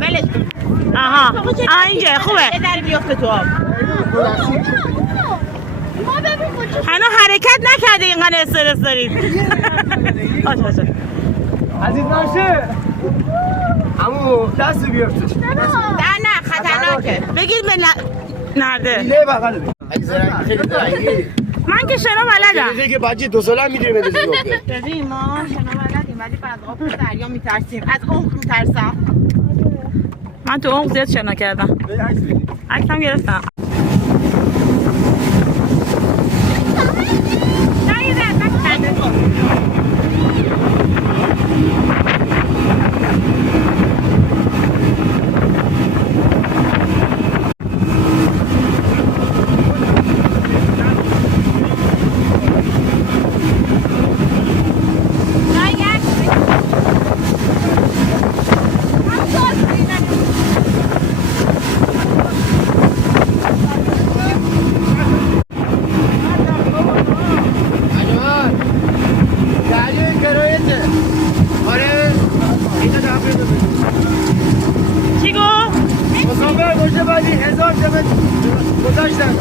ولش کن. آها اینجا خوبه. یه در بیفته تو آب. هنو حرکت نکرده اینقدر استرس دارید. باشه عزیز ناشه امو دست بیفتش نه خطرناکه. بگیر به نرده. دیله بغل اگه زرنگی خیلی زرنگی من که شنا بلدم. دیگه که بچه 2 ساله هم میدونی بندازی نوکه. ببین ما شنا بلدیم ولی از آب دریا میترسیم. از عمق میترسم. من تو عمق زیاد شنا کردم. عکسم گرفتم. چی گفت؟ مسافر باشه بعدی 1000 تومن گذاشتن